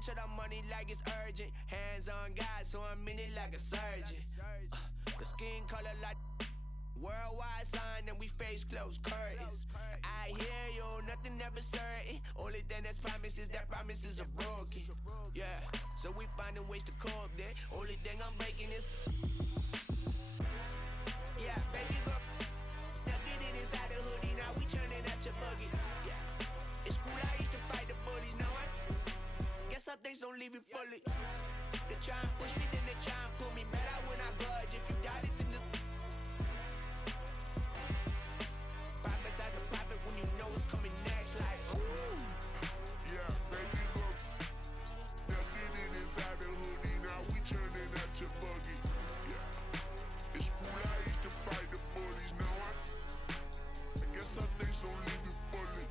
to the money like it's urgent. Hands on God, so I'm in it like a surgeon. The skin color like worldwide sign, and we face closed curtains. I hear you, nothing ever certain. Only thing that's promises that promises are broken. Yeah, so we finding ways to cope there. Only thing I'm breaking is yeah, baby girl. Stuck it in inside the hoodie, now we turning out your buggy. Yeah, it's cool, I used to fight the bullies. Now I guess some things don't leave you fully. They try and push me, then they try and pull me back out when I budge. If you got it, then the prophesize a prophet when you know it's coming next. Like, ooh. Yeah, baby girl. Stuck it in inside the hoodie, now we turning out your buggy. Yeah, it's cool, I used to fight the bullies. Now I guess some things don't leave you fully.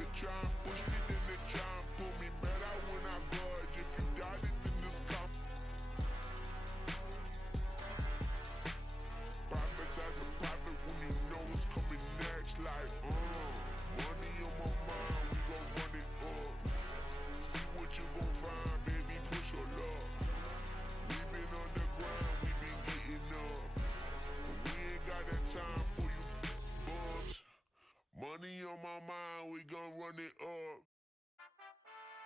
They try and push me, then they try and pull me back out when I budge. If you got it, then this cop. Prophesize a prophet when you know it's coming next. Like, money on my mind, we gon' run it up. See what you gon' find, baby, push your luck. We been on the grind, we been getting up. But we ain't got that time for you bums. Money on my mind, we gon' run it up.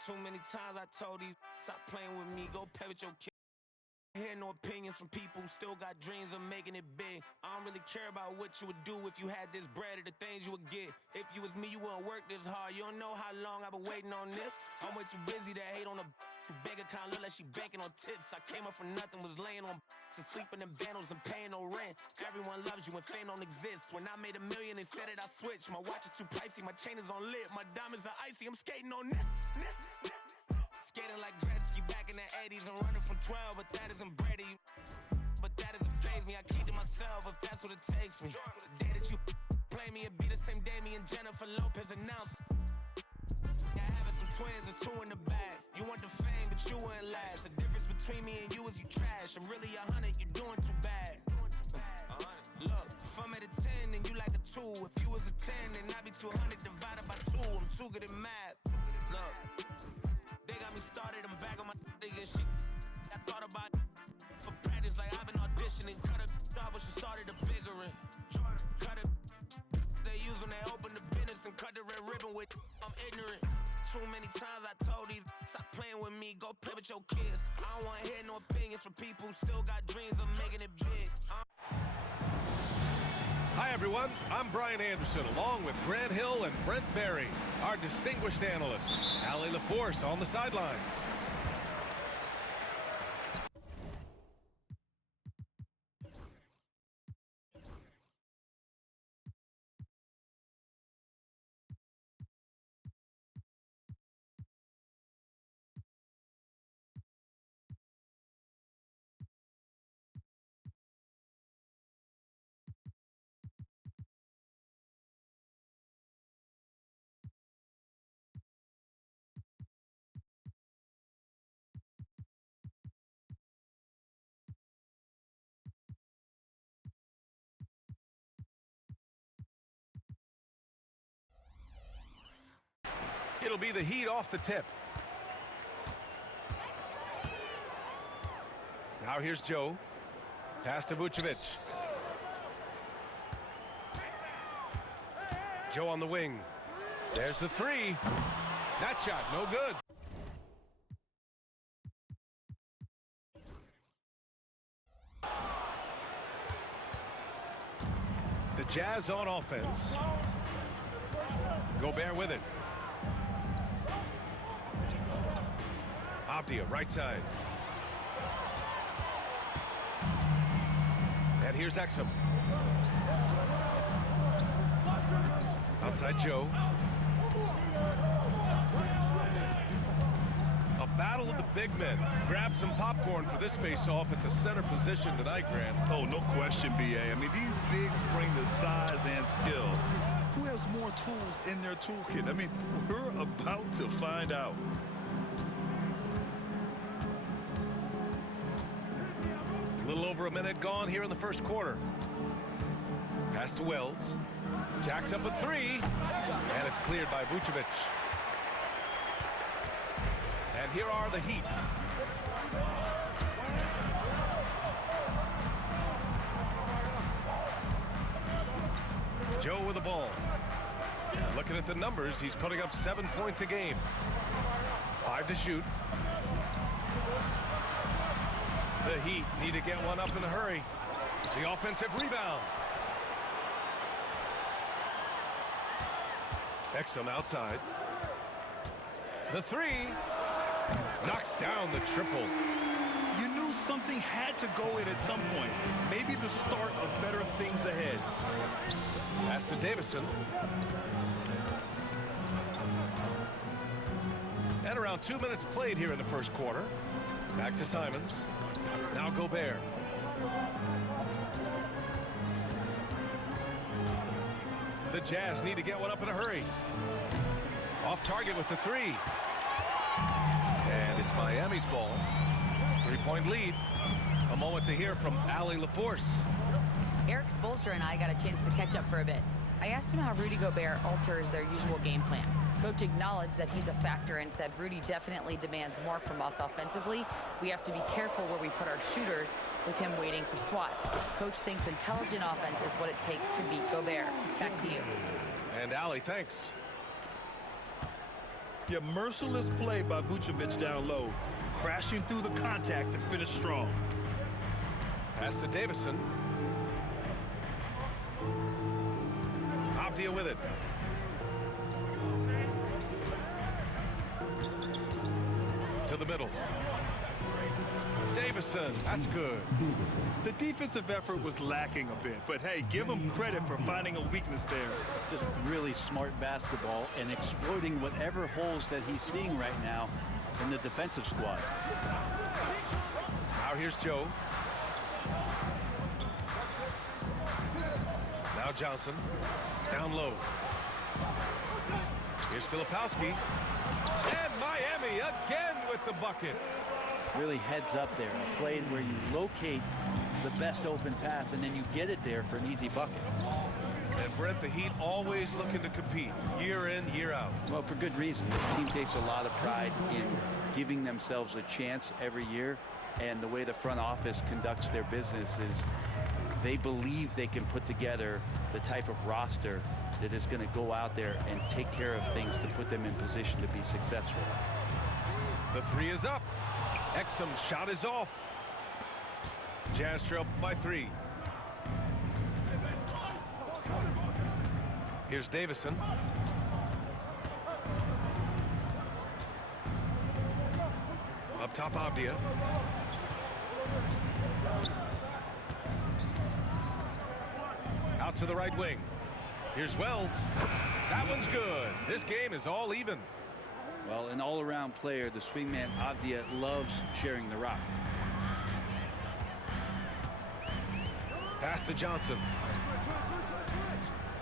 Too many times I told these stop playing with me, go play with your kid. Hear no opinions from people who still got dreams of making it big. I don't really care about what you would do if you had this bread or the things you would get. If you was me, you wouldn't work this hard. You don't know how long I've been waiting on this. I'm way too busy to hate on a bank account, look like she banking on tips. I came up from nothing, was laying on and sleeping in bundles and paying no rent. Everyone loves you and fame don't exist. When I made $1 million, they said it, I switched. My watch is too pricey, my chain is on lit. My diamonds are icy, I'm skating on this. Skating like Gretzky back in the 80s and running from 12, but that isn't Brady. But that doesn't faze me, I keep to myself if that's what it takes me. The day that you play me, it be the same day me and Jennifer Lopez announced. Yeah, having some twins, there's 2 in the bag. You want the fame, but you wouldn't last. The difference between me and you is you trash. I'm really 100, you doing too bad. Look, if I'm at a 10, then you like a 2. If you was a 10, then I'd be 200 divided by 2. I'm too good at math. Look, they got me started, I'm back on my nigga shit. I thought about it for practice, like I've been auditioning. Cut it off when she started the biggering. Cut it, they use when they open the business and cut the red ribbon with. I'm ignorant. Too many times I told these stop playing with me, go play with your kids. I don't wanna hear no opinions from people who still got dreams of making it big. Hi everyone, I'm Brian Anderson along with Grant Hill and Brent Berry, our distinguished analysts. Allie LaForce on the sidelines. It'll be the Heat off the tip. Now here's Joe. Pass to Vucevic. Joe on the wing. There's the 3. That shot, no good. The Jazz on offense. Gobert with it. Avdia, right side. And here's Exum. Outside Joe. A battle of the big men. Grab some popcorn for this face-off at the center position tonight, Grant. Oh, no question, B.A. I mean, these bigs bring the size and skill. Who has more tools in their toolkit? I mean, we're about to find out. A little over a minute gone here in the first quarter. Pass to Wells. Jacks up a 3. And it's cleared by Vucevic. And here are the Heat. Joe with the ball. Looking at the numbers, he's putting up 7 points a game. 5 to shoot. The Heat need to get one up in a hurry. The offensive rebound. Exum outside. The three. Knocks down the triple. You knew something had to go in at some point. Maybe the start of better things ahead. Pass to Davison. And around 2 minutes played here in the first quarter. Back to Simons. Now Gobert. The Jazz need to get one up in a hurry. Off target with the three. And it's Miami's ball. 3-point lead. A moment to hear from Allie LaForce. Eric Spoelstra and I got a chance to catch up for a bit. I asked him how Rudy Gobert alters their usual game plan. Coach acknowledged that he's a factor and said Rudy definitely demands more from us offensively. We have to be careful where we put our shooters with him waiting for swats. Coach thinks intelligent offense is what it takes to beat Gobert. Back to you. And Allie, thanks. Yeah, merciless play by Vucevic down low. Crashing through the contact to finish strong. Pass to Davison. Avdia with it. To the middle. Davison, that's good. The defensive effort was lacking a bit, but hey, give him credit for finding a weakness there. Just really smart basketball and exploiting whatever holes that he's seeing right now in the defensive squad. Now here's Joe. Now Johnson. Down low. Here's Filipowski. And Miami again with the bucket. Really heads up there. A play where you locate the best open pass and then you get it there for an easy bucket. And Brent, the Heat always looking to compete year in, year out. Well, for good reason. This team takes a lot of pride in giving themselves a chance every year. And the way the front office conducts their business is they believe they can put together the type of roster that is going to go out there and take care of things to put them in position to be successful. The three is up. Exum's shot is off. Jazz trail by 3. Here's Davison. Up top, Avdia. Out to the right wing. Here's Wells. That one's good. This game is all even. Well, an all-around player, the swingman Avdia loves sharing the rock. Pass to Johnson.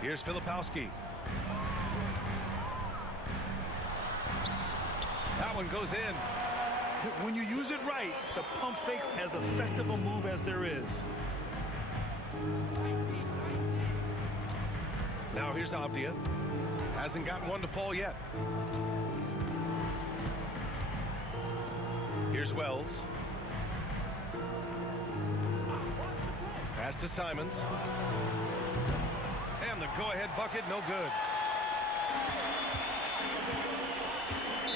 Here's Filipowski. That one goes in. When you use it right, the pump fake's as effective a move as there is. Now here's Avdia. Hasn't gotten one to fall yet. Here's Wells. Pass to Simons. And the go-ahead bucket, no good.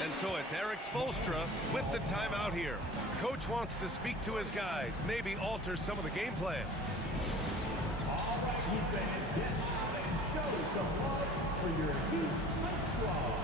And so it's Eric Spoelstra with the timeout here. Coach wants to speak to his guys, maybe alter some of the game plan. All right, you fans, get out and show some love for your Heat squad.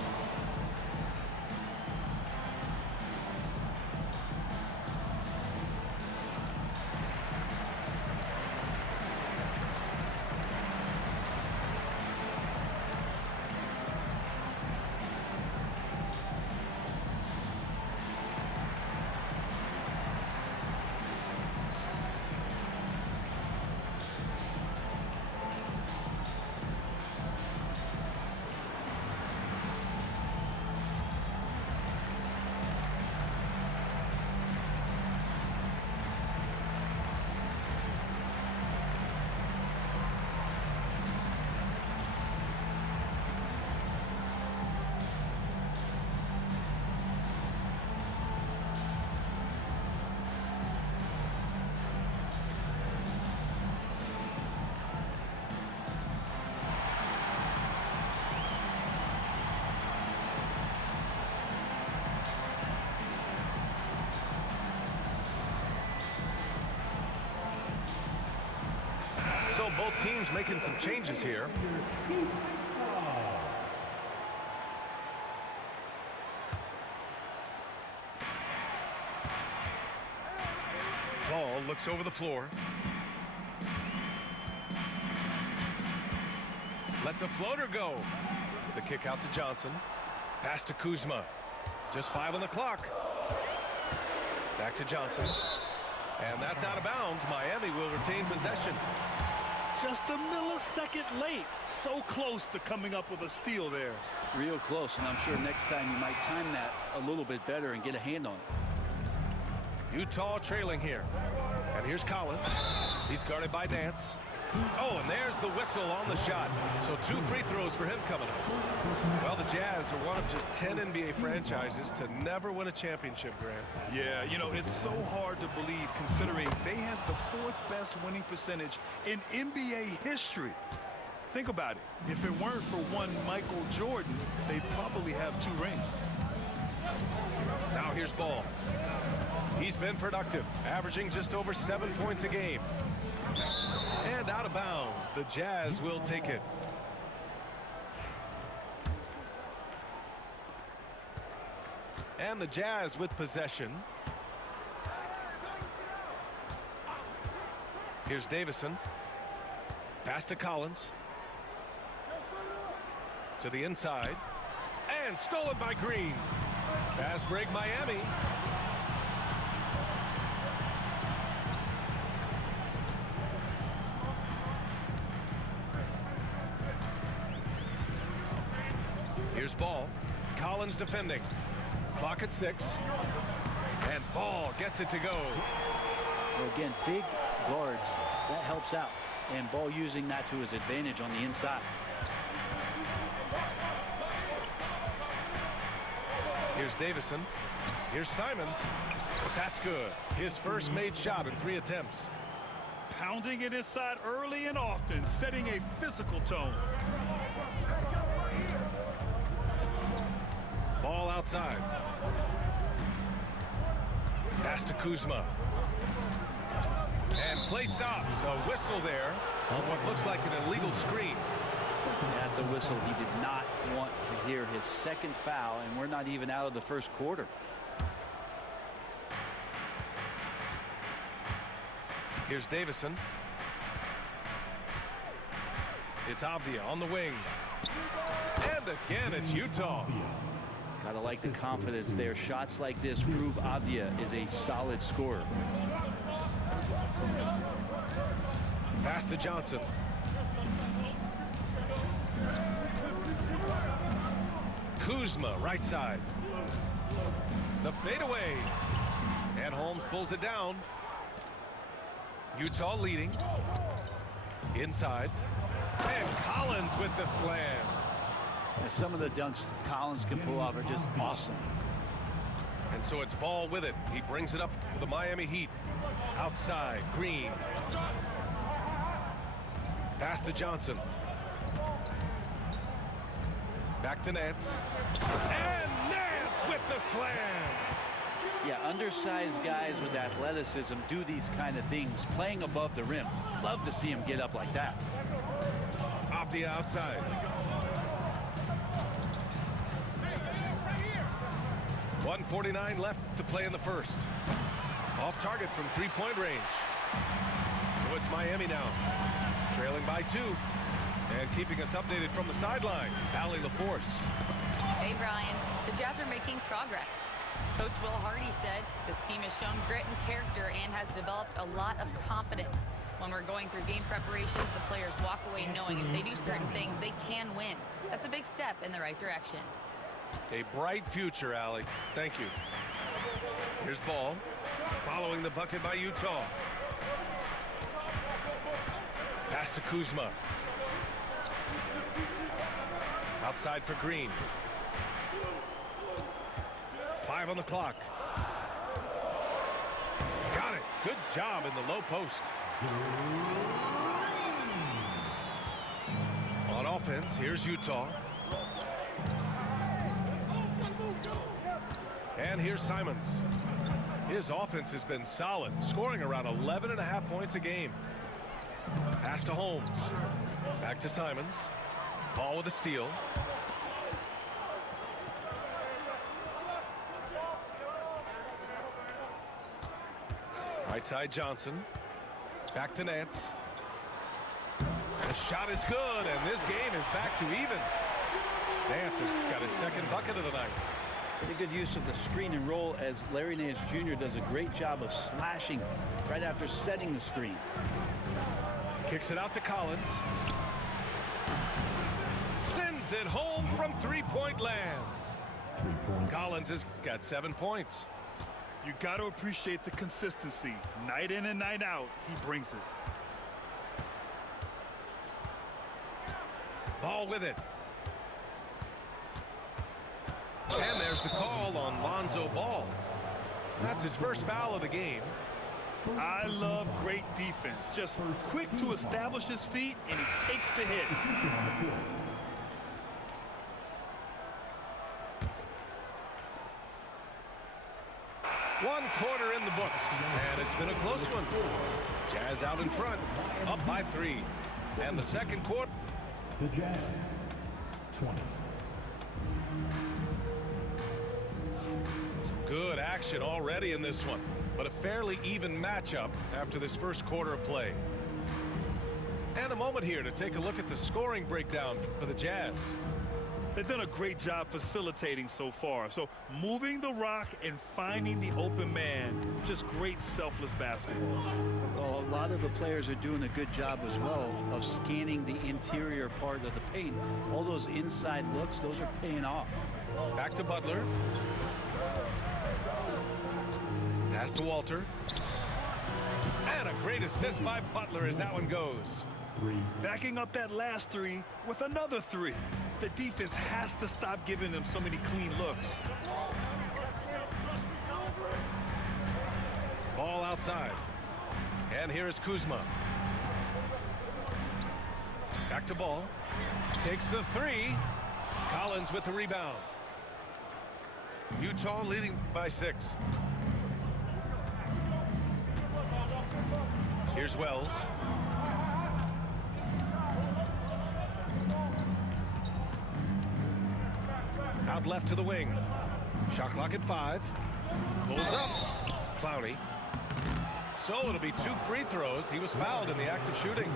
Both teams making some changes here. Ball looks over the floor. Lets a floater go. The kick out to Johnson. Pass to Kuzma. Just 5 on the clock. Back to Johnson. And that's out of bounds. Miami will retain possession. Just a millisecond late. So close to coming up with a steal there. Real close, and I'm sure next time you might time that a little bit better and get a hand on it. Utah trailing here. And here's Collins. He's guarded by Nance. Oh, and there's the whistle on the shot. So 2 free throws for him coming up. Well, the Jazz are one of just 10 NBA franchises to never win a championship, Grant. Yeah, you know, it's so hard to believe considering they had the 4th best winning percentage in NBA history. Think about it. If it weren't for one Michael Jordan, they'd probably have 2 rings. Now here's Ball. He's been productive, averaging just over 7 points a game. And out of bounds. The Jazz will take it. And the Jazz with possession. Here's Davison. Pass to Collins. To the inside. And stolen by Green. Fast break Miami. Here's Ball. Collins defending. Clock at 6. And Ball gets it to go. Well, again, big guards, that helps out. And Ball using that to his advantage on the inside. Here's Davison. Here's Simons. That's good. His first made shot in 3 attempts. Pounding it inside early and often, setting a physical tone. Ball outside. Pass to Kuzma. And play stops. A whistle there on what looks like an illegal screen. That's a whistle he did not want to hear. His 2nd foul, and we're not even out of the 1st quarter. Here's Davison. It's Avdia on the wing. And again, it's Utah. Gotta like the confidence there. Shots like this prove Avdia is a solid scorer. Pass to Johnson. Kuzma, right side. The fadeaway. And Holmes pulls it down. Utah leading. Inside. And Collins with the slam. And some of the dunks Collins can pull off are just awesome. And so it's Ball with it. He brings it up for the Miami Heat. Outside, Green. Pass to Johnson. Back to Nance. And Nance with the slam. Yeah, undersized guys with athleticism do these kind of things, playing above the rim. Love to see him get up like that. Avdia outside. .149 left to play in the first. Off target from 3-point range. So it's Miami now. Trailing by 2. And keeping us updated from the sideline, Allie LaForce. Hey, Brian. The Jazz are making progress. Coach Will Hardy said this team has shown grit and character and has developed a lot of confidence. When we're going through game preparations, the players walk away knowing if they do certain things, they can win. That's a big step in the right direction. A bright future, Allie. Thank you. Here's Ball. Following the bucket by Utah. Pass to Kuzma. Outside for Green. 5 on the clock. Got it. Good job in the low post. On offense, here's Utah. And here's Simons. His offense has been solid, scoring around 11.5 points a game. Pass to Holmes. Back to Simons. Ball with a steal. Right side Johnson. Back to Nance. The shot is good, and this game is back to even. Nance has got his second bucket of the night. Pretty good use of the screen and roll, as Larry Nance Jr. does a great job of slashing right after setting the screen. Kicks it out to Collins. Sends it home from three-point land. Collins has got 7 points. You got to appreciate the consistency. Night in and night out, he brings it. Ball with it. And there's the call on Lonzo Ball. That's his first foul of the game. I love great defense. Just quick to establish his feet, and he takes the hit. 1 quarter in the books, and it's been a close one. Jazz out in front, up by 3. And the second quarter. The Jazz, 20. Some good action already in this one, but a fairly even matchup after this first quarter of play. And a moment here to take a look at the scoring breakdown for the Jazz. They've done a great job facilitating so far. So moving the rock and finding the open man, just great selfless basketball. Well, a lot of the players are doing a good job as well of scanning the interior part of the paint. All those inside looks, those are paying off. Back to Butler. Pass to Walter. And a great assist by Butler as that one goes. Backing up that last three with another three. The defense has to stop giving them so many clean looks. Ball outside. And here is Kuzma. Back to Ball. Takes the 3. Collins with the rebound. Utah leading by 6. Here's Wells. Out left to the wing. Shot clock at 5. Pulls up. Clowney. So it'll be 2 free throws. He was fouled in the act of shooting.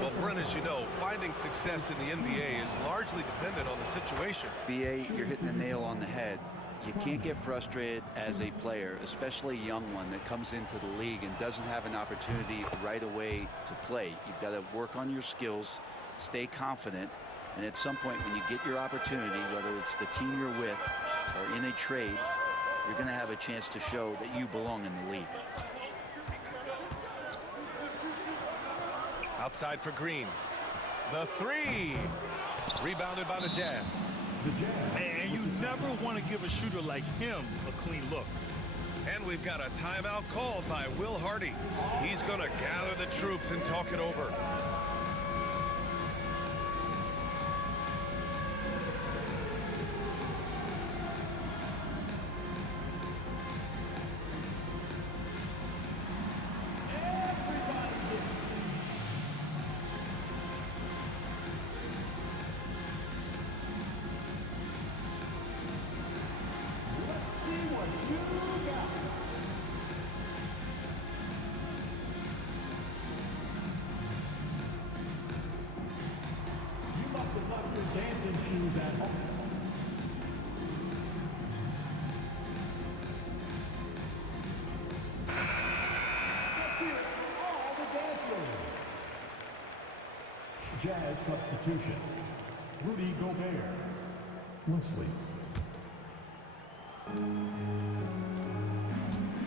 Well, Brent, as you know, finding success in the NBA is largely dependent on the situation. BA, you're hitting the nail on the head. You can't get frustrated as a player, especially a young one that comes into the league and doesn't have an opportunity right away to play. You've got to work on your skills, stay confident, and at some point when you get your opportunity, whether it's the team you're with or in a trade, you're going to have a chance to show that you belong in the league. Outside for Green. The 3. Rebounded by the Jazz. And you never want to give a shooter like him a clean look. And we've got a timeout called by Will Hardy. He's going to gather the troops and talk it over. Dancing shoes at home. Let's hear it for all the dancers. Jazz substitution. Rudy Gobert. Wesley.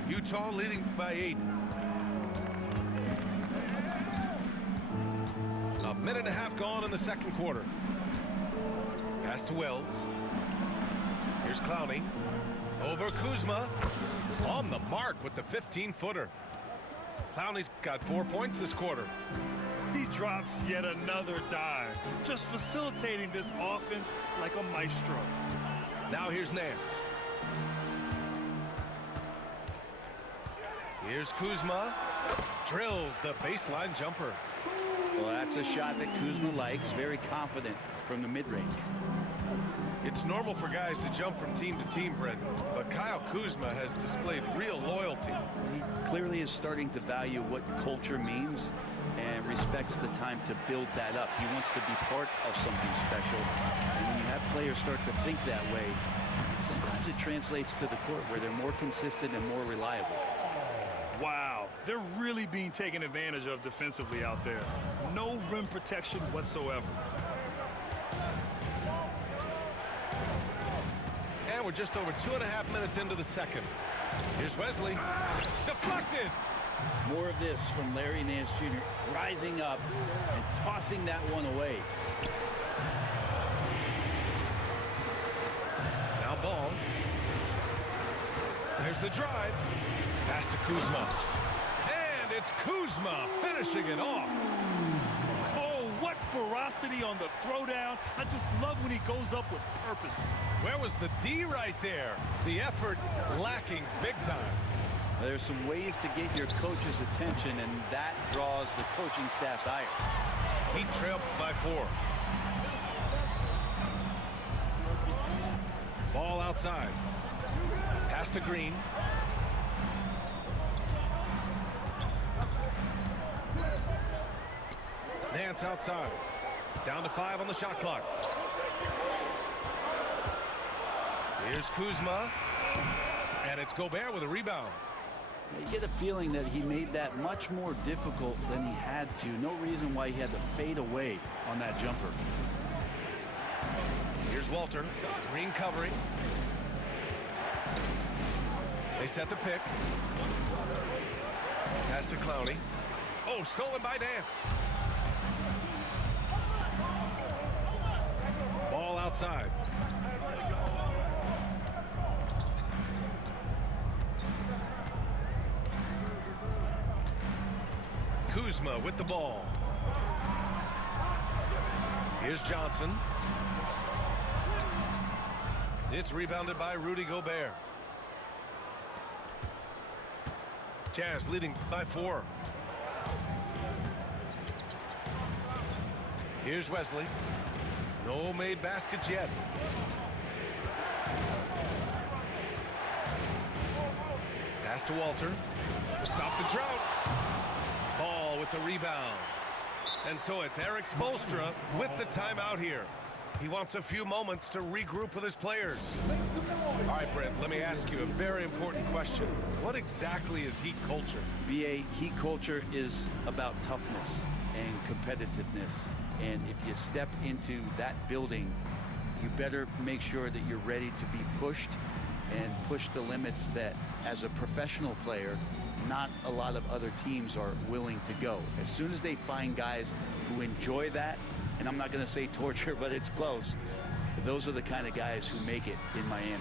Utah leading by 8. A minute and a half gone in the second quarter. Pass to Wells. Here's Clowney. Over Kuzma. On the mark with the 15-footer. Clowney's got 4 points this quarter. He drops yet another dive, just facilitating this offense like a maestro. Now here's Nance. Here's Kuzma. Drills the baseline jumper. Well, that's a shot that Kuzma likes. Very confident from the mid-range. It's normal for guys to jump from team to team, Brett, but Kyle Kuzma has displayed real loyalty. He clearly is starting to value what culture means and respects the time to build that up. He wants to be part of something special. And when you have players start to think that way, sometimes it translates to the court where they're more consistent and more reliable. Wow, they're really being taken advantage of defensively out there. No rim protection whatsoever. And we're just over 2.5 minutes into the second. Here's Wesley. Deflected. More of this from Larry Nance Jr. rising up and tossing that one away. Now ball. There's the drive. Pass to Kuzma. And it's Kuzma finishing it off. Oh, what ferocity on the throwdown. I just love when he goes up with purpose. Where was the D right there? The effort lacking big time. There's some ways to get your coach's attention, and that draws the coaching staff's ire. Heat trailed by 4. Ball outside. Pass to Green. Nance outside. Down to 5 on the shot clock. Here's Kuzma. And it's Gobert with a rebound. You get a feeling that he made that much more difficult than he had to. No reason why he had to fade away on that jumper. Here's Walter. Green covering. They set the pick. Pass to Clowney. Oh, stolen by Nance. Ball outside. Kuzma with the ball. Here's Johnson. It's rebounded by Rudy Gobert. Jazz leading by 4. Here's Wesley. No made baskets yet. Pass to Walter. Stop the drought. Ball with the rebound. And so it's Eric Spoelstra with the timeout here. He wants a few moments to regroup with his players. All right, Brent, let me ask you a very important question. What exactly is Heat culture? BA, Heat culture is about toughness and competitiveness. And if you step into that building, you better make sure that you're ready to be pushed and push the limits that, as a professional player, not a lot of other teams are willing to go. As soon as they find guys who enjoy that, and I'm not going to say torture, but it's close, those are the kind of guys who make it in Miami.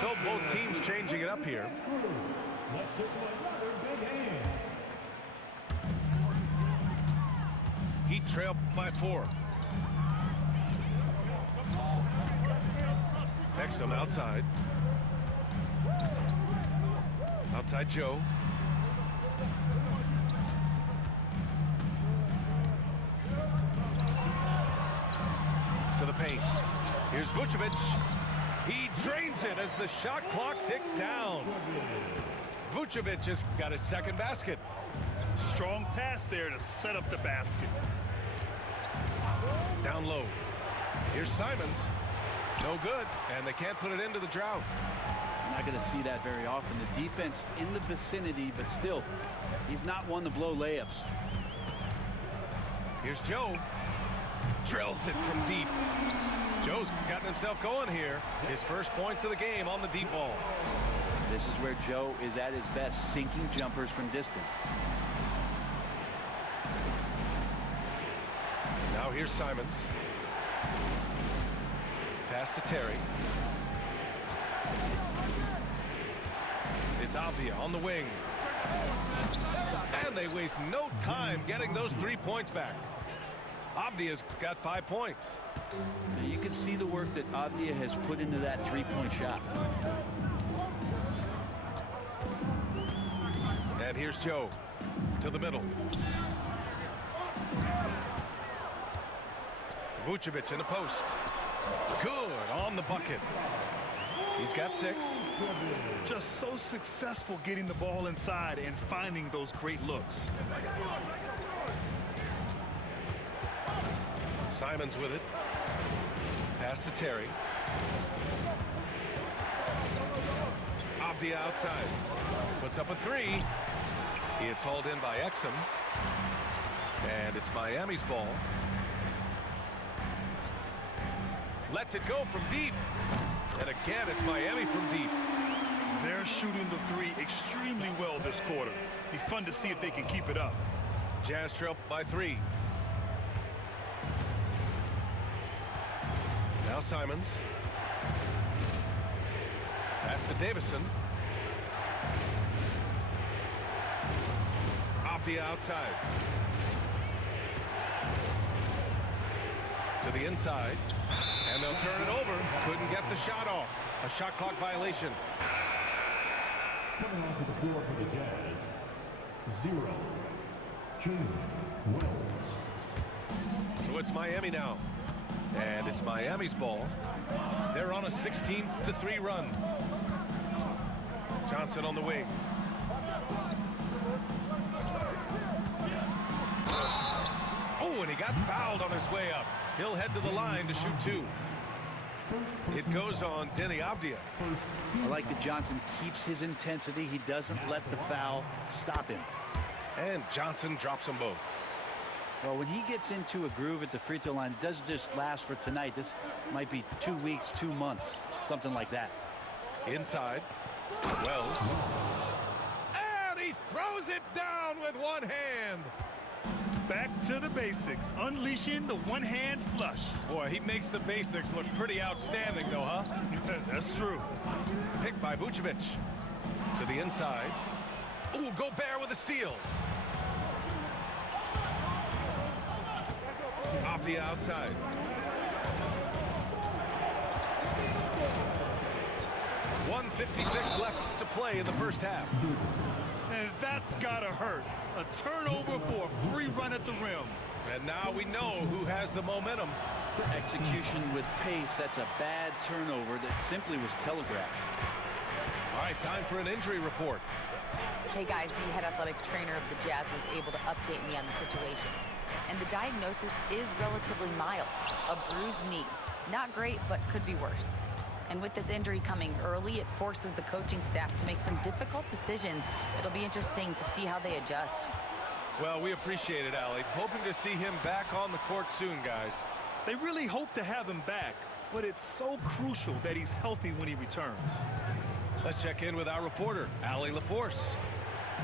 So both teams changing it up here. Let's give them another big hand. Heat trail by 4. Exum outside. Outside Joe. To the paint. Here's Vucevic. He drains it as the shot clock ticks down. Vucevic has got his second basket. Strong pass there to set up the basket. Down low. Here's Simons. No good, and they can't put it into the drought. Not going to see that very often. The defense in the vicinity, but still, he's not one to blow layups. Here's Joe. Drills it from deep. Joe's gotten himself going here. His first points of the game on the deep ball. This is where Joe is at his best, sinking jumpers from distance. Now here's Simons. Pass to Terry. It's Avdia on the wing. And they waste no time getting those 3 points back. Avdia's got 5 points. Now you can see the work that Avdia has put into that three-point shot. And here's Joe to the middle. Vucevic in the post. Good on the bucket. He's got 6. Just so successful getting the ball inside and finding those great looks. Simons with it. Pass to Terry. Avdia outside. Puts up a 3. It's hauled in by Exum. And it's Miami's ball. Lets it go from deep. And again, it's Miami from deep. They're shooting the 3 extremely well this quarter. Be fun to see if they can keep it up. Jazz trail by 3. Now Simons. Pass to Davison. Avdia outside. To the inside. And they'll turn it over. Couldn't get the shot off. A shot clock violation. Coming onto the floor for the Jazz, 0, June Wells. So it's Miami now. And it's Miami's ball. They're on a 16-3 run. Johnson on the wing. Oh, and he got fouled on his way up. He'll head to the line to shoot 2. It goes on Denny Avdia. I like that Johnson keeps his intensity. He doesn't let the foul stop him. And Johnson drops them both. Well, when he gets into a groove at the free throw line, it doesn't just last for tonight. This might be 2 weeks, 2 months, something like that. Inside. Wells. And he throws it down with one hand. Back to the basics, unleashing the one-hand flush. Boy, he makes the basics look pretty outstanding, though, huh? That's true. Picked by Vucevic. To the inside. Ooh, Gobert with a steal. Off the outside. .156 left to play in the first half. And that's gotta hurt. A turnover for a free run at the rim. And now we know who has the momentum. Execution with pace, that's a bad turnover that simply was telegraphed. All right, time for an injury report. Hey guys, the head athletic trainer of the Jazz was able to update me on the situation. And the diagnosis is relatively mild, a bruised knee. Not great, but could be worse. And with this injury coming early, it forces the coaching staff to make some difficult decisions. It'll be interesting to see how they adjust. Well, we appreciate it, Allie. Hoping to see him back on the court soon, guys. They really hope to have him back, but it's so crucial that he's healthy when he returns. Let's check in with our reporter, Allie LaForce.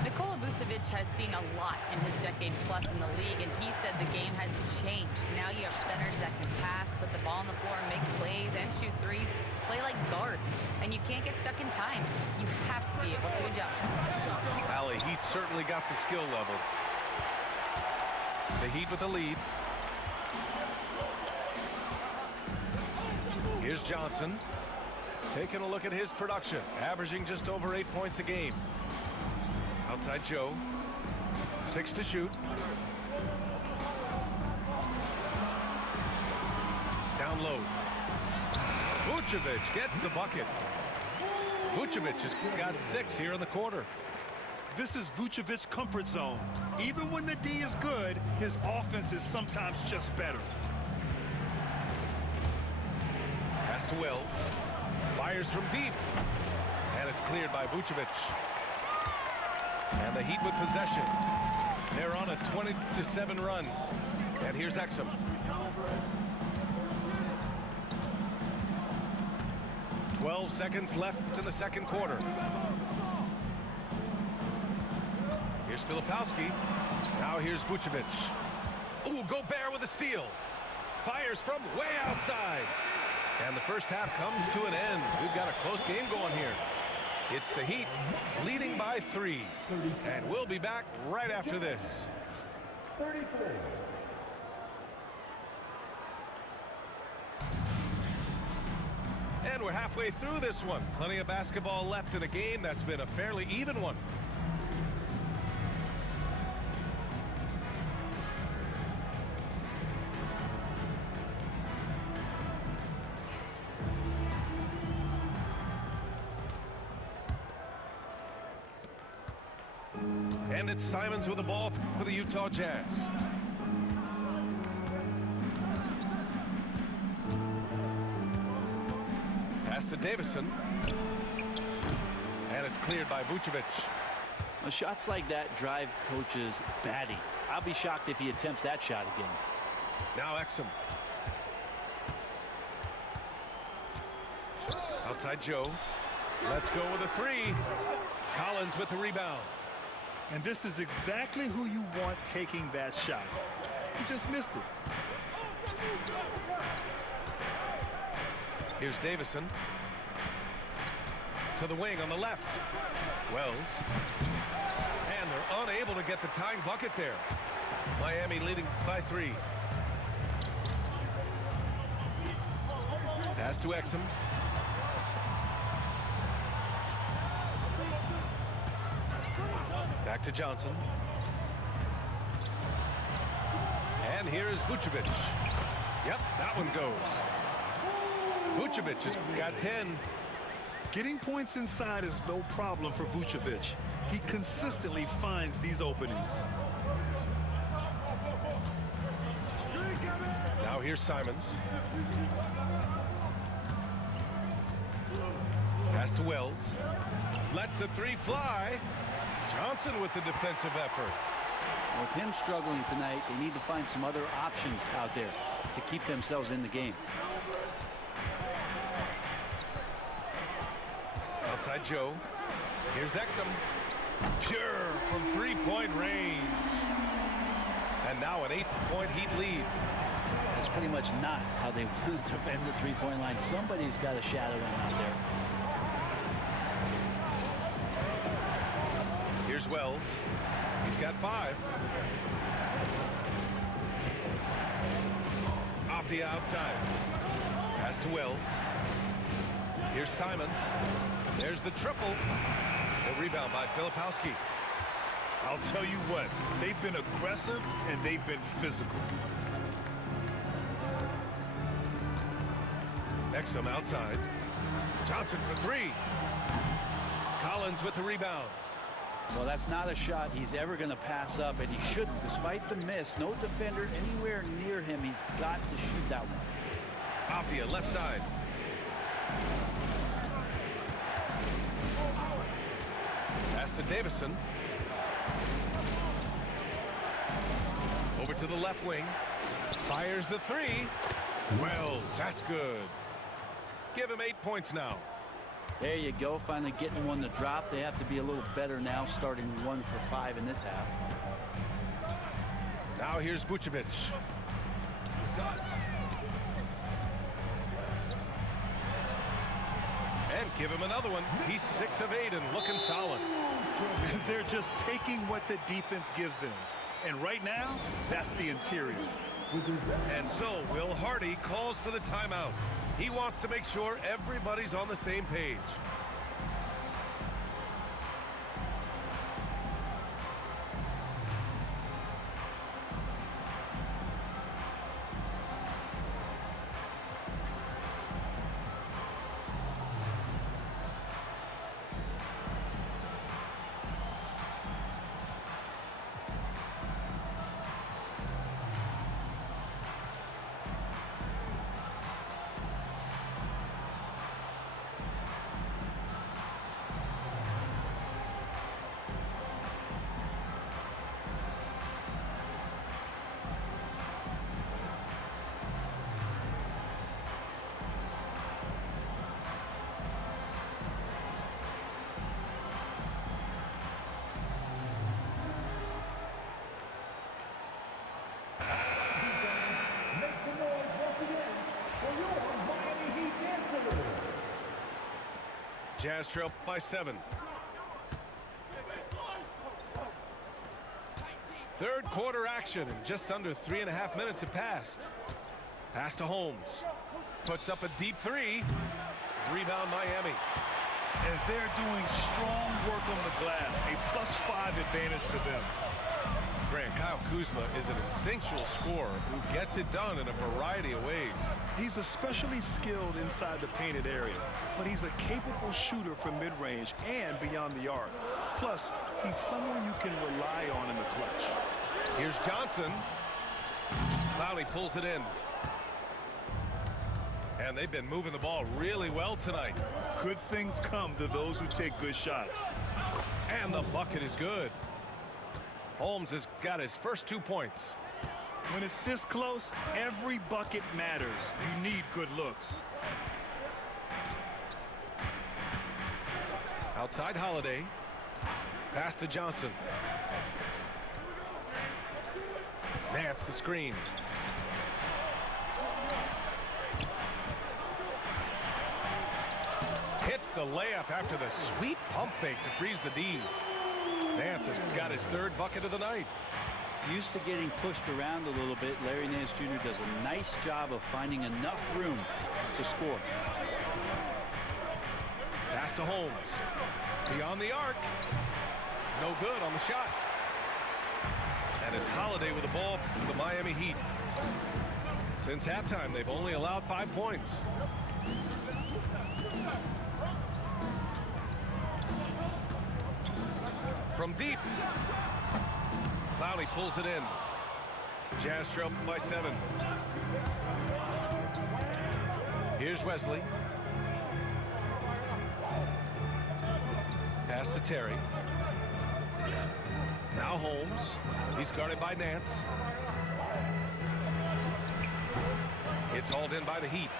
Nikola Vucevic has seen a lot in his decade plus in the league, and he said the game has changed. Now you have centers that can pass, put the ball on the floor, make plays, and shoot threes, play like guards, and you can't get stuck in time. You have to be able to adjust. Allie, he's certainly got the skill level. The Heat with the lead. Here's Johnson. Taking a look at his production, averaging just over 8 points a game. Outside Joe. 6 to shoot. Down low. Vucevic gets the bucket. Vucevic has got 6 here in the quarter. This is Vucevic's comfort zone. Even when the D is good, his offense is sometimes just better. Pass to Wells. Fires from deep. it's cleared by Vucevic. And the Heat with possession. They're on a 20-7 run. And here's Exum. "12 seconds left in the second quarter. Here's Filipowski. Now here's Vucevic. Ooh, Gobert with a steal. Fires from way outside. And the first half comes to an end. We've got a close game going here. It's the Heat leading by 3. And we'll be back right after this. 34. And we're halfway through this one. Plenty of basketball left in a game that's been a fairly even one. And it's Simons with the ball for the Utah Jazz. Pass to Davison. And it's cleared by Vucevic. Well, shots like that drive coaches batty. I'll be shocked if he attempts that shot again. Now Exum. Outside Joe. Let's go with a 3. Collins with the rebound. And this is exactly who you want taking that shot. You just missed it. Here's Davison. To the wing on the left. Wells. And they're unable to get the tying bucket there. Miami leading by 3. Pass to Exum. Back to Johnson. And here is Vucevic. Yep, that one goes. Vucevic has got 10. Getting points inside is no problem for Vucevic. He consistently finds these openings. Now here's Simons. Pass to Wells. Lets the 3 fly. Johnson with the defensive effort. With him struggling tonight, they need to find some other options out there to keep themselves in the game. Outside Joe. Here's Exum. Pure from 3-point range. And now an 8-point Heat lead. That's pretty much not how they want to defend the 3-point line. Somebody's got to shadow him out there. Here's Wells. He's got 5. Off the outside. Pass to Wells. Here's Simons. There's the triple. The rebound by Filipowski. I'll tell you what, they've been aggressive and they've been physical. Exum outside. Johnson for 3. Collins with the rebound. Well, that's not a shot he's ever going to pass up, and he shouldn't. Despite the miss, no defender anywhere near him. He's got to shoot that one. Apia left side. Pass to Davison. Over to the left wing. Fires the 3. Wells, that's good. Give him 8 points now. There you go, finally getting one to drop. They have to be a little better now, starting 1 for 5 in this half. Now here's Vucevic. And give him another one. He's 6 of 8 and looking solid. They're just taking what the defense gives them. And right now, that's the interior. And so Will Hardy calls for the timeout. He wants to make sure everybody's on the same page. Jazz trail by 7. Third quarter action, and just under 3.5 minutes have passed. Pass to Holmes. Puts up a deep 3. Rebound Miami. And they're doing strong work on the glass. A +5 advantage for them. Grant, Kyle Kuzma is an instinctual scorer who gets it done in a variety of ways. He's especially skilled inside the painted area, but he's a capable shooter from mid-range and beyond the arc. Plus, he's someone you can rely on in the clutch. Here's Johnson. Clowney pulls it in. And they've been moving the ball really well tonight. Good things come to those who take good shots. And the bucket is good. Holmes has got his first 2 points. When it's this close, every bucket matters. You need good looks. Outside Holiday. Pass to Johnson. Nance the screen. Hits the layup after the sweet pump fake to freeze the D. Nance has got his 3rd bucket of the night. Used to getting pushed around a little bit, Larry Nance Jr. does a nice job of finding enough room to score. Pass to Holmes. Beyond the arc. No good on the shot. And it's Holiday with the ball for the Miami Heat. Since halftime, they've only allowed 5 points. From deep. Clowney pulls it in. Jazz trail by 7. Here's Wesley. Pass to Terry. Now Holmes. He's guarded by Nance. It's hauled in by the Heat.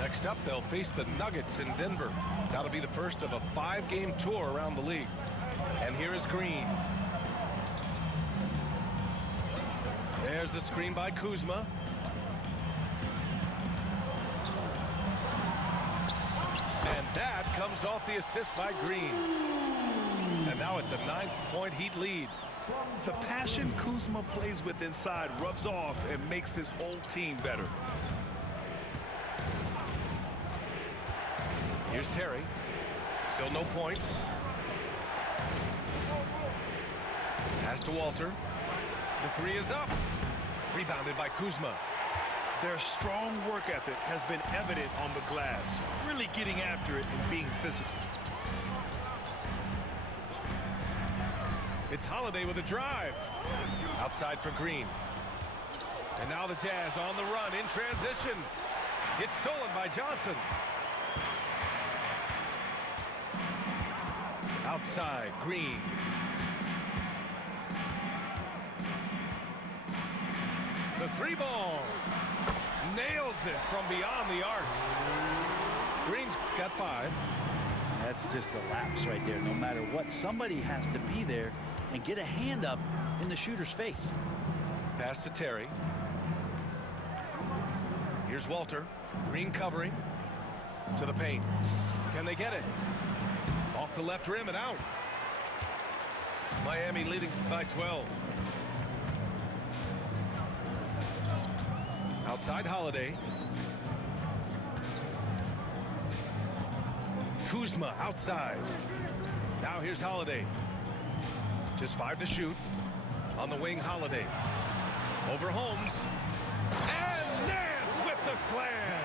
Next up, they'll face the Nuggets in Denver. That'll be the first of a 5-game tour around the league. And here is Green. There's the screen by Kuzma. And that comes off the assist by Green. And now it's a 9-point Heat lead. The passion Kuzma plays with inside rubs off and makes his whole team better. Here's Terry. Still no points. Pass to Walter. The 3 is up. Rebounded by Kuzma. Their strong work ethic has been evident on the glass, really getting after it and being physical. It's Holiday with a drive. Outside for Green. And now the Jazz on the run in transition. It's stolen by Johnson. Outside, Green. The 3-ball. Nails it from beyond the arc. Green's got 5. That's just a lapse right there. No matter what, somebody has to be there and get a hand up in the shooter's face. Pass to Terry. Here's Walter. Green covering. To the paint. Can they get it? Off the left rim and out. Miami leading by 12. Outside Holiday. Kuzma outside. Now here's Holiday. Just 5 to shoot. On the wing, Holiday. Over Holmes. And Nance with the slam.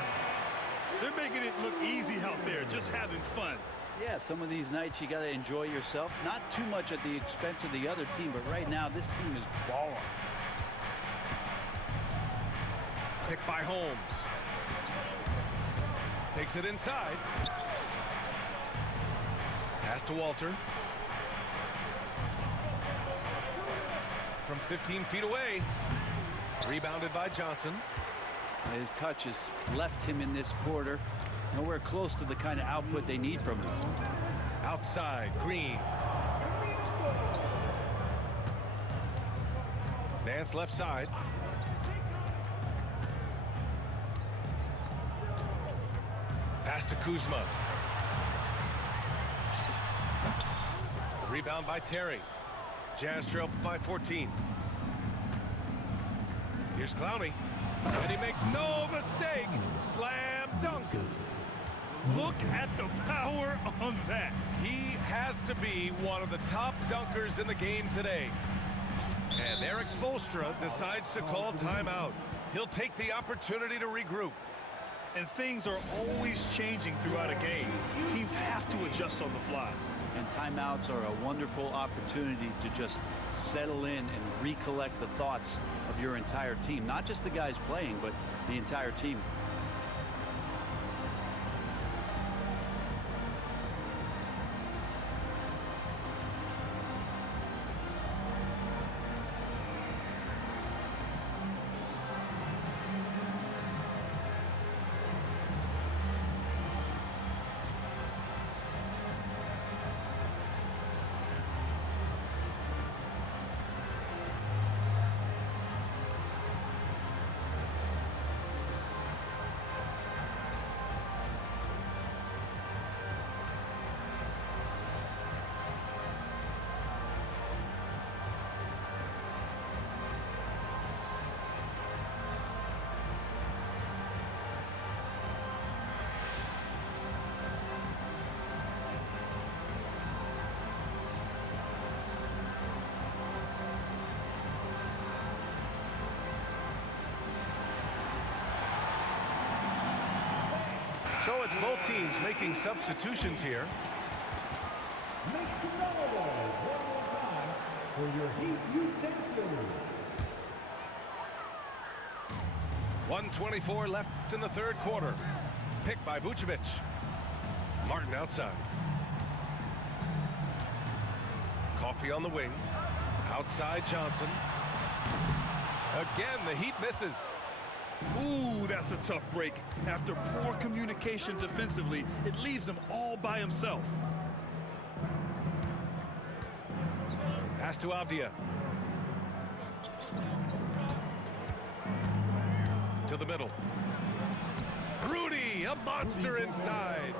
They're making it look easy out there, just having fun. Yeah, some of these nights you got to enjoy yourself. Not too much at the expense of the other team, but right now this team is balling. Picked by Holmes. Takes it inside. Pass to Walter. From 15 feet away. Rebounded by Johnson. His touch has left him in this quarter. Nowhere close to the kind of output they need from him. Outside, Green. Nance left side. Pass to Kuzma. Rebound by Terry. Jazz trail by 14. Here's Clowney. And he makes no mistake. Slam dunk. Look at the power on that. He has to be one of the top dunkers in the game today. And Eric Spoelstra decides to call timeout. He'll take the opportunity to regroup. And things are always changing throughout a game. Teams have to adjust on the fly. And timeouts are a wonderful opportunity to just settle in and recollect the thoughts of your entire team. Not just the guys playing, but the entire team. So it's both teams making substitutions here. Make some noise one more time for your Heat utensils. 1:24 left in the third quarter. Picked by Vucevic. Martin outside. Coffee on the wing. Outside Johnson. Again, the Heat misses. Ooh, that's a tough break. After poor communication defensively, it leaves him all by himself. Pass to Avdia. To the middle. Rudy, a monster inside.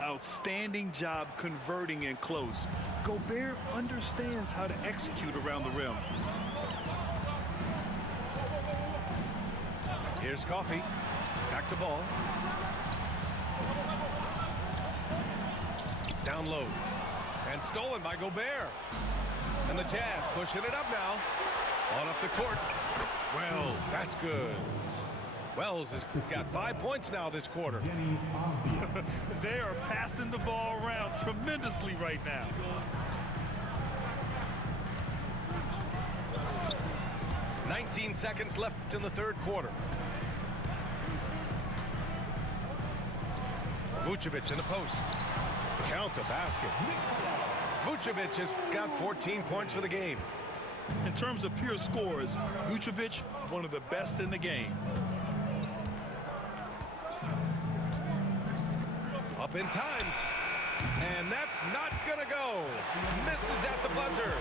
Outstanding job converting in close. Gobert understands how to execute around the rim. Here's Coffee. Back to Ball. Down low. And stolen by Gobert. And the Jazz pushing it up now. On up the court. Wells, that's good. Wells has got 5 points now this quarter. They are passing the ball around tremendously right now. "19 seconds left in the third quarter. Vucevic in the post. Count the basket. Vucevic has got 14 points for the game. In terms of pure scores, Vucevic, one of the best in the game. Up in time. And that's not gonna go. Misses at the buzzer.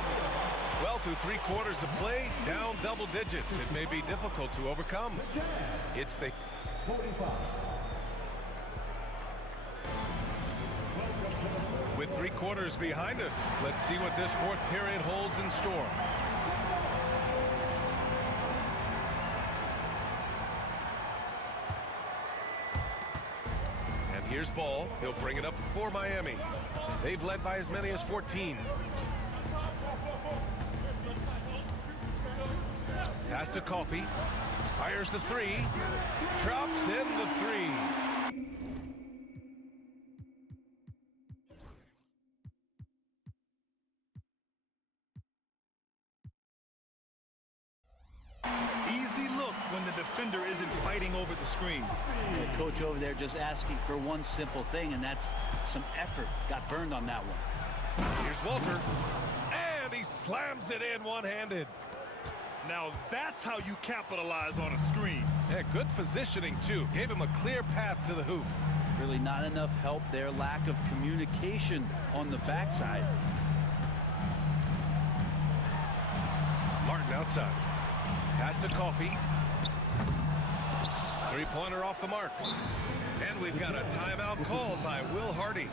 Well, through 3 quarters of play, down double digits. It may be difficult to overcome. It's the 45. With 3 quarters behind us, let's see what this fourth period holds in store. And here's Ball. He'll bring it up for Miami. They've led by as many as 14. Pass to Coffee. Fires the 3. Drops in the 3. Easy look when the defender isn't fighting over the screen. The coach over there just asking for one simple thing, and that's some effort. Got burned on that one. Here's Walter. And he slams it in one-handed. Now that's how you capitalize on a screen. Yeah, good positioning, too. Gave him a clear path to the hoop. Really not enough help there. Lack of communication on the backside. Martin outside. Pass to Coffee. Three-pointer off the mark. And we've got a timeout called by Will Hardy,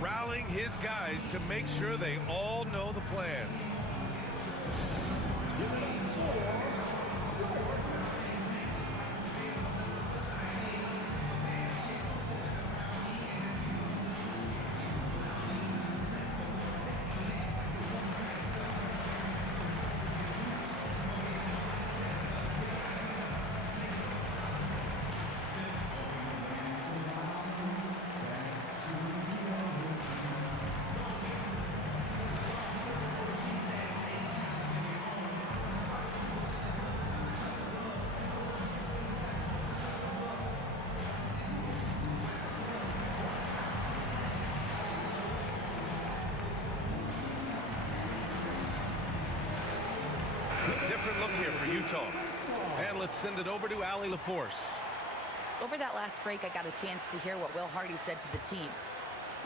rallying his guys to make sure they all know the plan. Different look here for Utah. And let's send it over to Allie LaForce. Over that last break, I got a chance to hear what Will Hardy said to the team.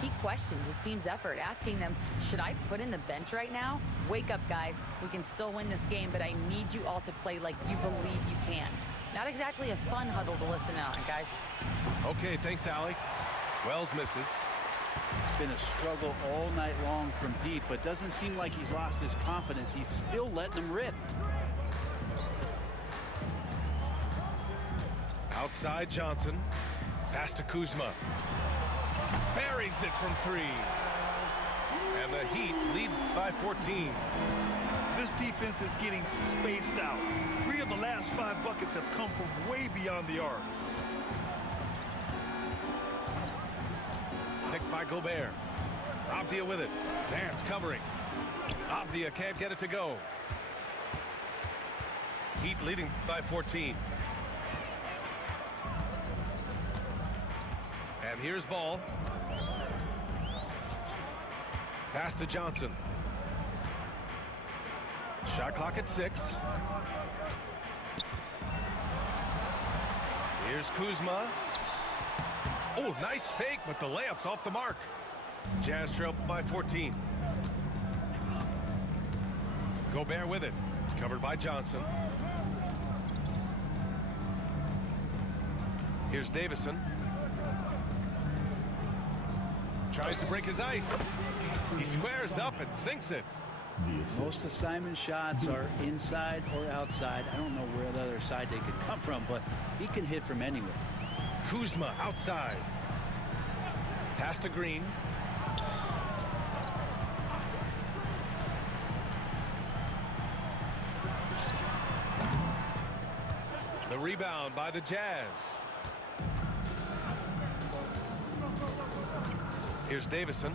He questioned his team's effort, asking them, should I put in the bench right now? Wake up, guys. We can still win this game, but I need you all to play like you believe you can. Not exactly a fun huddle to listen on, guys. Okay, thanks, Allie. Wells misses. It's been a struggle all night long from deep, but doesn't seem like he's lost his confidence. He's still letting them rip. Outside Johnson. Pass to Kuzma. Buries it from three. And the Heat lead by 14. This defense is getting spaced out. 3 of the last 5 buckets have come from way beyond the arc. Picked by Gobert. Avdia with it. Nance covering. Avdia can't get it to go. Heat leading by 14. And here's Ball. Pass to Johnson. Shot clock at 6. Here's Kuzma. Oh, nice fake, but the layup's off the mark. Jazz trail by 14. Gobert with it. Covered by Johnson. Here's Davison. Tries to break his ice. He squares up and sinks it. Most assignment shots are inside or outside. I don't know where the other side they could come from, but he can hit from anywhere. Kuzma outside. Pass to Green. The rebound by the Jazz. Here's Davison.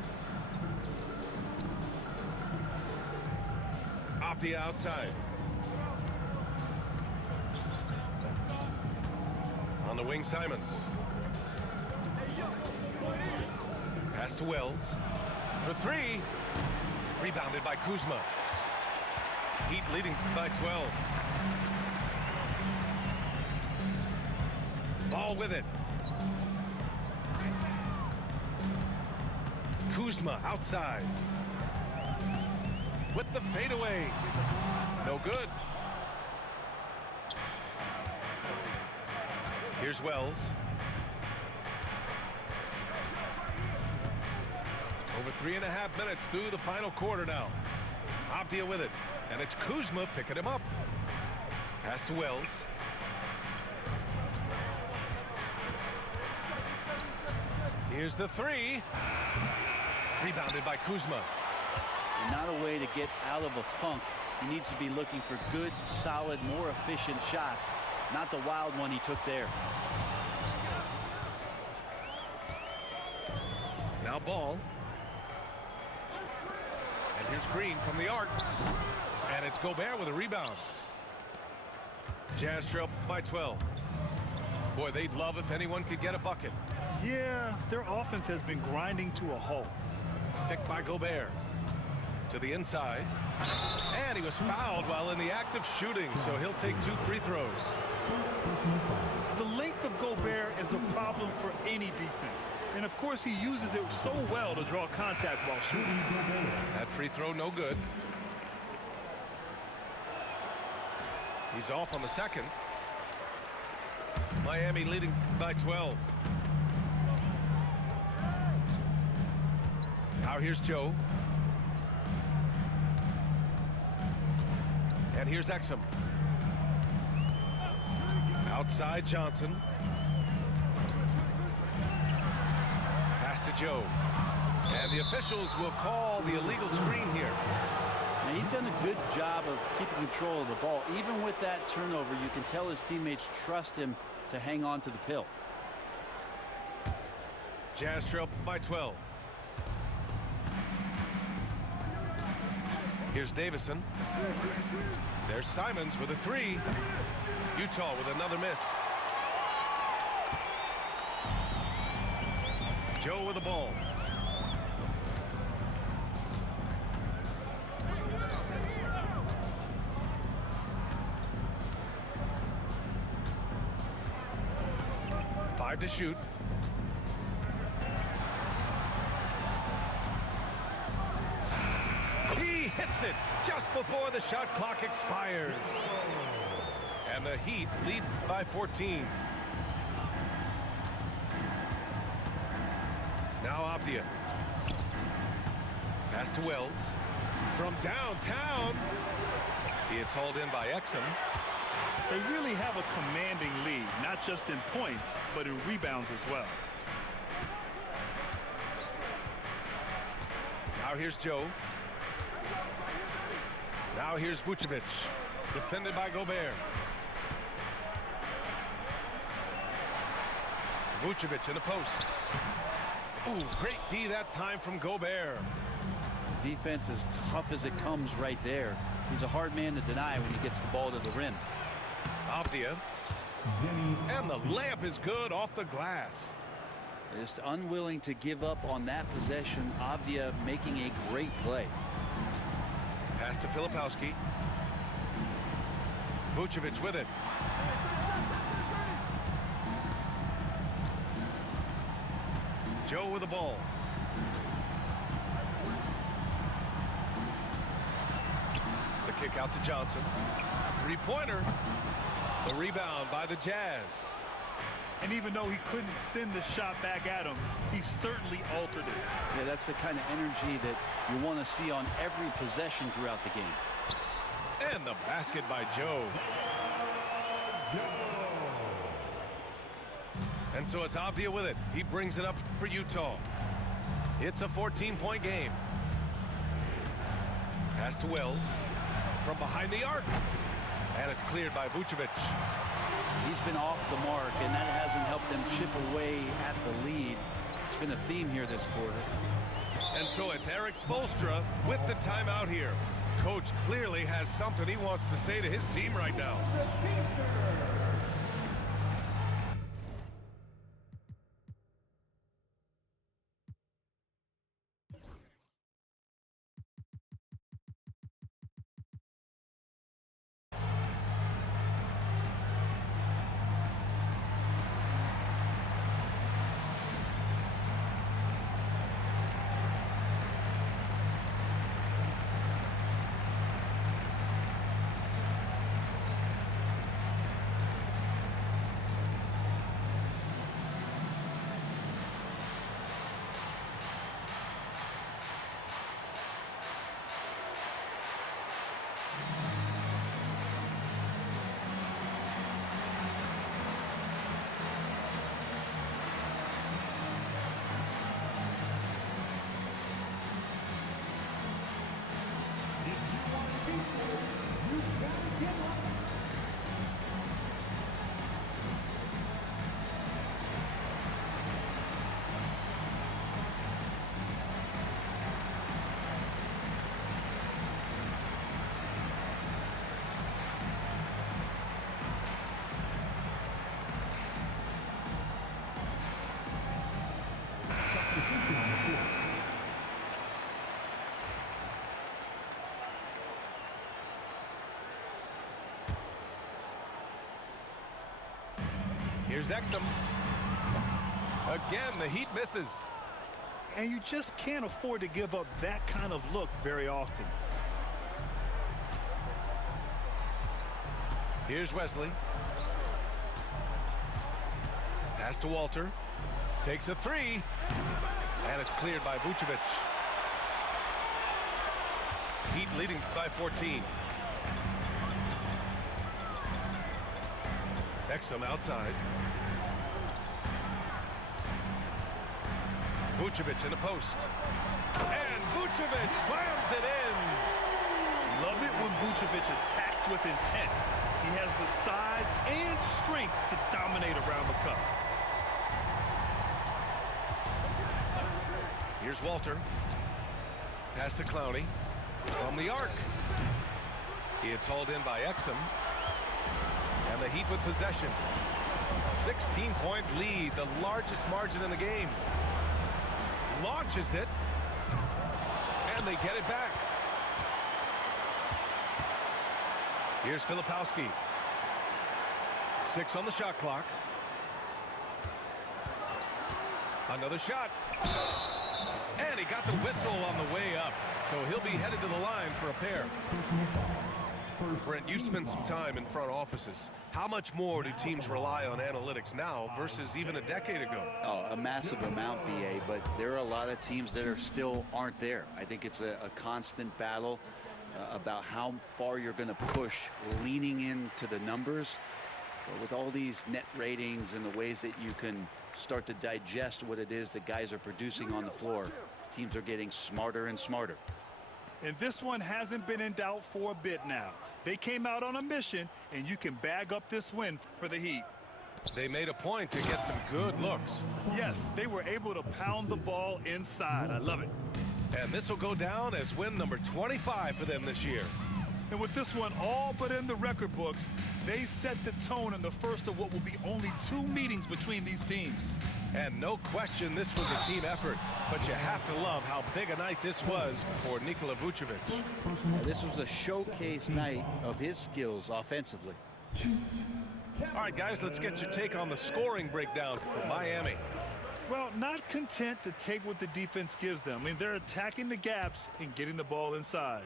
Avdia outside. On the wing, Simons. Pass to Wells. For 3. Rebounded by Kuzma. Heat leading by 12. Ball with it. Kuzma outside. With the fadeaway. No good. Here's Wells. Over 3.5 minutes through the final quarter now. Avdia with it. And it's Kuzma picking him up. Pass to Wells. Here's the 3. Rebounded by Kuzma. Not a way to get out of a funk. He needs to be looking for good, solid, more efficient shots. Not the wild one he took there. Now Ball. And here's Green from the arc. And it's Gobert with a rebound. Jazz trail by 12. Boy, they'd love if anyone could get a bucket. Yeah, their offense has been grinding to a halt. Picked by Gobert. To the inside. And he was fouled while in the act of shooting, so he'll take 2 free throws. The length of Gobert is a problem for any defense. And of course, he uses it so well to draw contact while shooting. That free throw no good. He's off on the second. Miami leading by 12. Now here's Joe. And here's Exum. Outside Johnson. Pass to Joe. And the officials will call the illegal screen here. Now he's done a good job of keeping control of the ball. Even with that turnover, you can tell his teammates trust him to hang on to the pill. Jazz trail by 12. Here's Davison. There's Simons with a three. Utah with another miss. Joe with the ball. Five to shoot. He hits it just before the shot clock expires. And the Heat lead by 14. Now Avdia. Pass to Wells. From downtown. It's hauled in by Exum. They really have a commanding lead, not just in points, but in rebounds as well. Now here's Joe. Now here's Vucevic. Defended by Gobert. Vucevic in the post. Ooh, great D that time from Gobert. Defense as tough as it comes right there. He's a hard man to deny when he gets the ball to the rim. Avdia. And the layup is good off the glass. Just unwilling to give up on that possession. Avdia making a great play. Pass to Filipowski. Vucevic with it. Joe with the ball. The kick out to Johnson. Three-pointer. The rebound by the Jazz. And even though he couldn't send the shot back at him, he certainly altered it. Yeah, that's the kind of energy that you want to see on every possession throughout the game. And the basket by Joe. And so it's Avdia with it. He brings it up for Utah. It's a 14-point game. Pass to Wells. From behind the arc. And it's cleared by Vucevic. He's been off the mark, and that hasn't helped them chip away at the lead. It's been a theme here this quarter. And so it's Eric Spoelstra with the timeout here. Coach clearly has something he wants to say to his team right now. Here's Exum. Again, the Heat misses. And you just can't afford to give up that kind of look very often. Here's Wesley. Pass to Walter. Takes a three. And it's cleared by Vucevic. Heat leading by 14. Exum outside. Vucevic in the post. And Vucevic slams it in. Love it when Vucevic attacks with intent. He has the size and strength to dominate around the cup. Here's Walter. Pass to Clowney. From the arc. It's hauled in by Exum. And the Heat with possession. 16-point lead, the largest margin in the game. Launches it. And they get it back. Here's Filipowski. 6 on the shot clock. Another shot. And he got the whistle on the way up. So he'll be headed to the line for a pair. Brent, you've spent some time in front offices. How much more do teams rely on analytics now versus even a decade ago? Oh, a massive amount, BA, but there are a lot of teams that are still aren't there. I think it's a constant battle about how far you're going to push, leaning into the numbers. But with all these net ratings and the ways that you can start to digest what it is that guys are producing on the floor, teams are getting smarter and smarter. And this one hasn't been in doubt for a bit now. They came out on a mission, and you can bag up this win for the Heat. They made a point to get some good looks. Yes, they were able to pound the ball inside. I love it. And this will go down as win number 25 for them this year. And with this one all but in the record books, they set the tone in the first of what will be only 2 meetings between these teams. And no question this was a team effort, but you have to love how big a night this was for Nikola Vucevic. This was a showcase night of his skills offensively. All right, guys, let's get your take on the scoring breakdown for Miami. Well, not content to take what the defense gives them. I mean, they're attacking the gaps and getting the ball inside.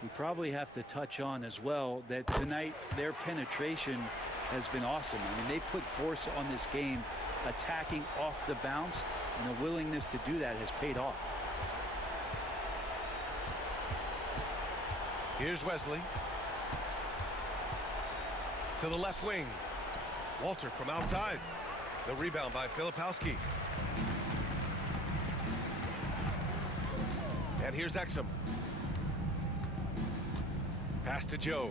We probably have to touch on as well that tonight their penetration has been awesome. I mean, they put force on this game, attacking off the bounce, and the willingness to do that has paid off. Here's Wesley. To the left wing. Walter from outside. The rebound by Filipowski. And here's Exum. Pass to Joe.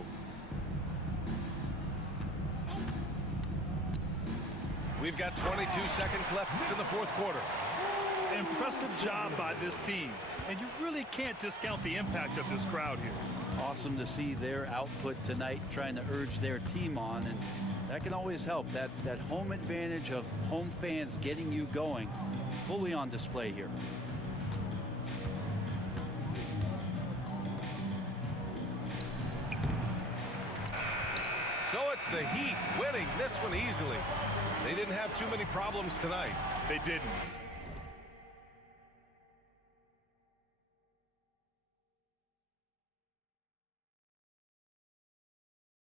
We've got 22 seconds left in the fourth quarter. Impressive job by this team. And you really can't discount the impact of this crowd here. Awesome to see their output tonight, trying to urge their team on, and that can always help. That home advantage of home fans getting you going, fully on display here. So it's the Heat winning this one easily. They didn't have too many problems tonight. They didn't.